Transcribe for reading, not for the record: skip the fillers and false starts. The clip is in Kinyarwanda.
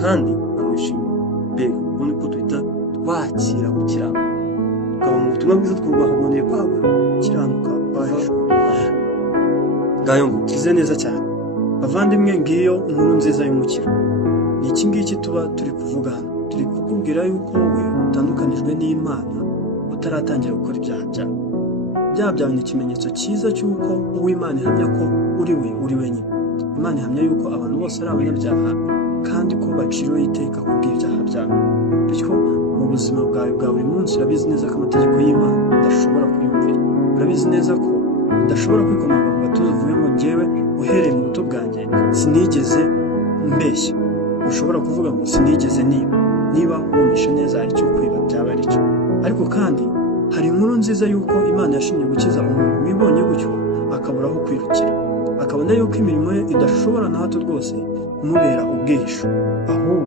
kandi nkamwishimira. Mbega ubu niko duhita twakira gukiranuka, tukaba mu butumwa bwiza twubahuboneye kwagura gukiranuka kwacu. Ngayo ngo tuze neza cyane bavandimwe, ngiyo inkuru nziza y'umukiro. Ni iki ngiki tuba turi kuvuga hano. Turi kukubwira yuko wowe utandukanijwe n'Imana utaratangira gukora ibyaha byawe. Ibyaha byawe ni ikimenyetso cyiza cy'uko uw'Imana ihamya ko uri we uri wenyine. Imana ihamya yuko abantu bose ari abanyabyaha kandi ko baciriweho iteka kubw'ibyaha byabo. Bityo mu buzima bwawe bwa buri munsi urabizi neza ko amategeko y'Imana udashobora kuyumvira. Urabizi neza ko udashobora kwikomanga mu gatuza uvuye ngo njyewe uhereye mu buto bwanjye sinigeze mbeshya. Ushobora kuvuga ngo sinigeze niba wumvishe neza ari cyo kwiba byaba ari cyo. Ariko kandi hari inkuru nziza yuko Imana yashimye gukiza umuntu wibonye gutyo akaburaho kwirukira, akabona yuko imirimo ye idashobora na hato rwose kumubera ubwihisho, ahubwo